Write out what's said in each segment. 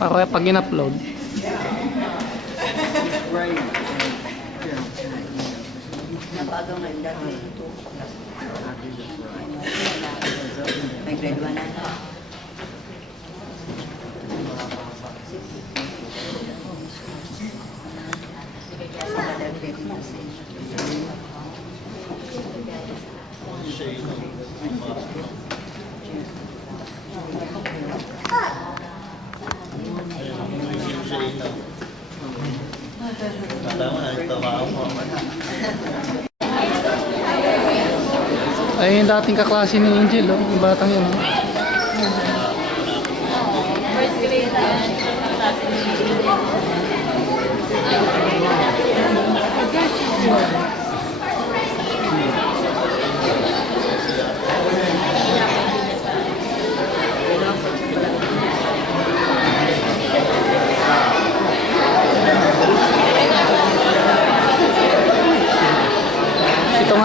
Para pag in-upload. Nabagang nga dati ito. May grade 1 na. Ay, yung dating kaklase ni Angel, oh. Yung batang yun. Oh. First grade yan. Kaklase ni Angel.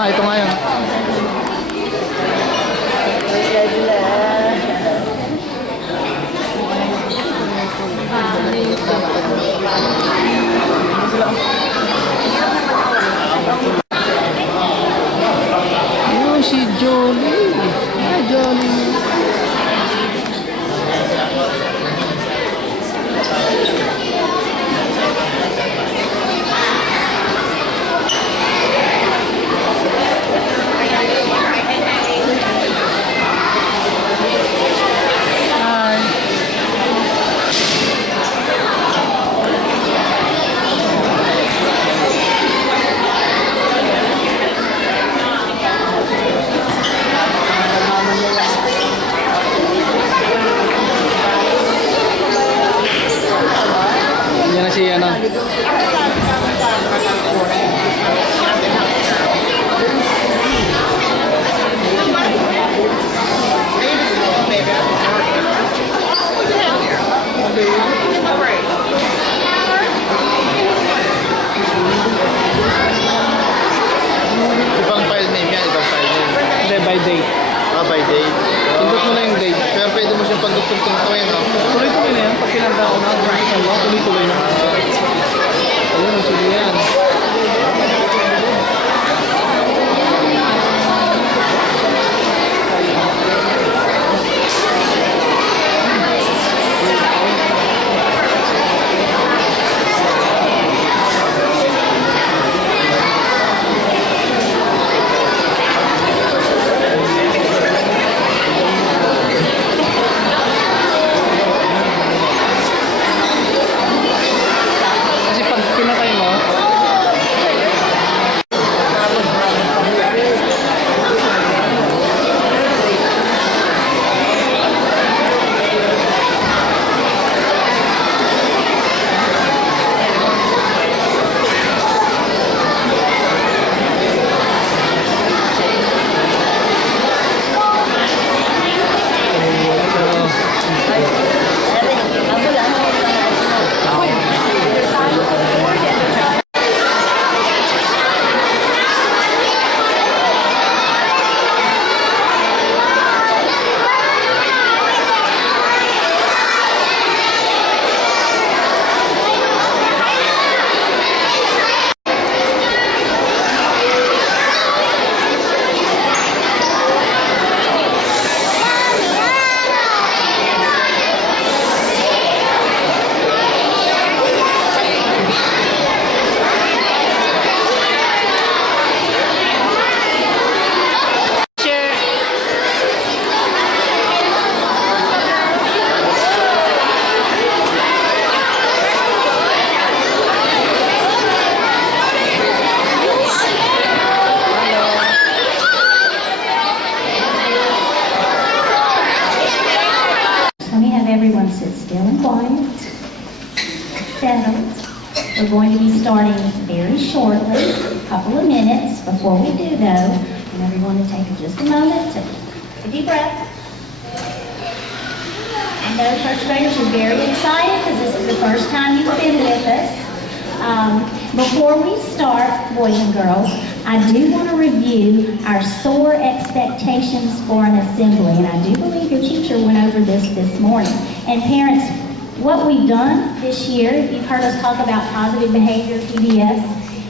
Ito nga yun. Yun si Jolie. Hi Jolie. Yan na si ano. Ibang file name yan, ibang file name. Hindi, by date. Ah, by date. Pindot mo na yung date. Pero pwede mo siyang pagdugtong-tungtoy, no? Tuloy-tuloy na yan. Pag pinanda ko na, tuloy-tuloy na. Ayun, sige yan. Kasi pag pinatay mo, Let me have everyone sit still and quiet. Settle. We're going to be starting very shortly, a couple of minutes. Before we do, though, I want everyone to take just a moment to take a deep breath. I know first graders are very excited because this is the first time you've been with us. Before we start, boys and girls, I do want to review our SOAR expectations for an assembly, and I do believe your teacher went over this morning. And parents, what we've done this year, you've heard us talk about positive behavior, PBS,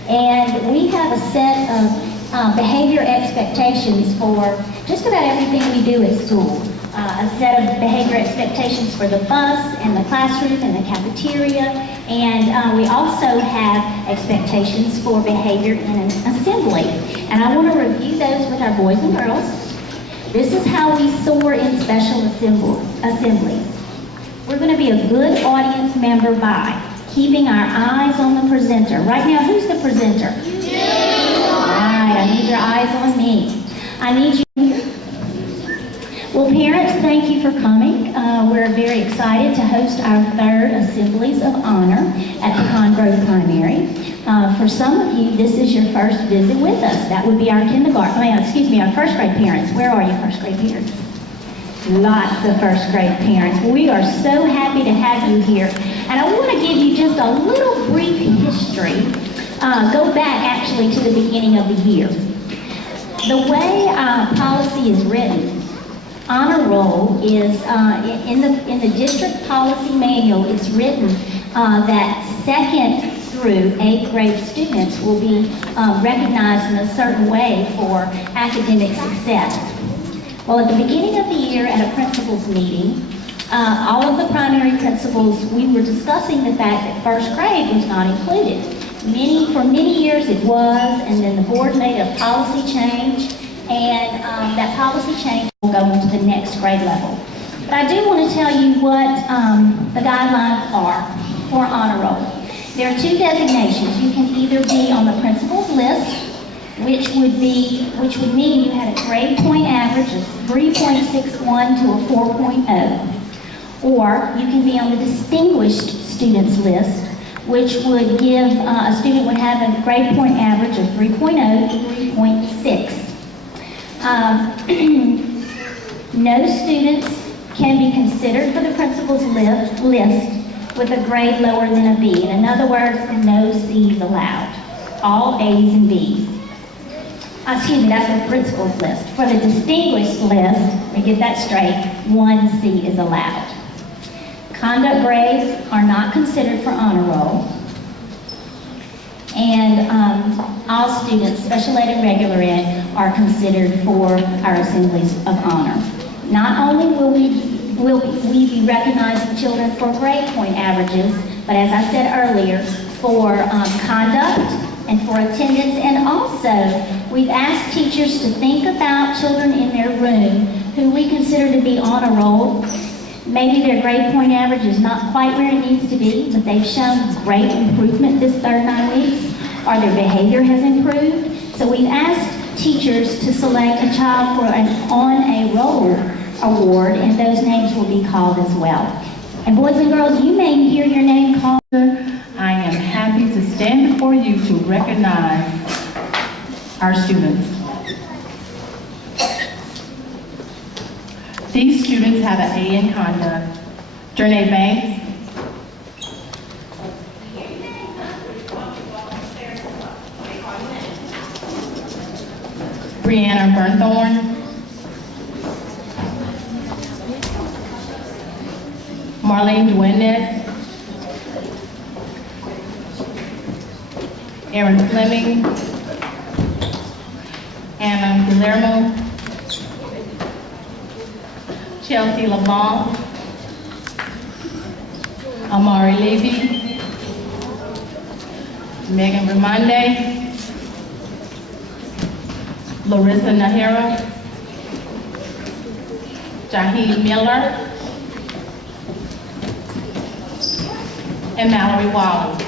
and we have a set of behavior expectations for just about everything we do at school. A set of behavior expectations for the bus and the classroom and the cafeteria, and we also have expectations for behavior in an assembly. And I want to review those with our boys and girls. This is how we soar in special assemblies. We're going to be a good audience member by keeping our eyes on the presenter. Right now, who's the presenter? You! All right, I need your eyes on me. I need you here. Well, parents, thank you for coming. We're very excited to host our third Assemblies of Honor at Pecan Grove Primary. For some of you, this is your first visit with us. That would be our our first grade parents. Where are you, first grade parents? Lots of first grade parents. We are so happy to have you here. And I want to give you just a little brief history. Go back actually to the beginning of the year. The way policy is written, honor roll is in the district policy manual. It's written that 2nd through 8th grade students will be recognized in a certain way for academic success. Well, at the beginning of the year at a principals meeting, all of the primary principals, we were discussing the fact that first grade was not included. For many years it was, and then the board made a policy change, and that policy change will go into the next grade level. But I do want to tell you what the guidelines are for honor roll. There are 2 designations. You can either be on the principal's list, which would mean you had a grade point average of 3.61 to a 4.0. Or you can be on the distinguished students list, which would give a student would have a grade point average of 3.0 to 3.6. No students can be considered for the principal's list with a grade lower than a B. In other words, no C's allowed. All A's and B's. Excuse me, that's the principal's list. For the distinguished list, let me get that straight, 1 C is allowed. Conduct grades are not considered for honor roll. And all students, special ed and regular ed, are considered for our assemblies of honor. Not only will we be recognizing children for grade point averages, but as I said earlier, for conduct and for attendance, and also we've asked teachers to think about children in their room who we consider to be on a roll. Maybe their grade point average is not quite where it needs to be, but they've shown great improvement this third 9 weeks, or their behavior has improved. So we've asked teachers to select a child for an On a Roll award, and those names will be called as well. And boys and girls, you may hear your name called. I am happy to stand before you to recognize our students. These students have an A in conduct. Jernay Banks, Brianna Burnthorne, Marlene Duenes, Aaron Fleming, Anna Guillermo, Chelsea LeBlanc, Amari Levy, Megan Ramonde, Larissa Nahara, Jaheed Miller, and Mallory Wallace.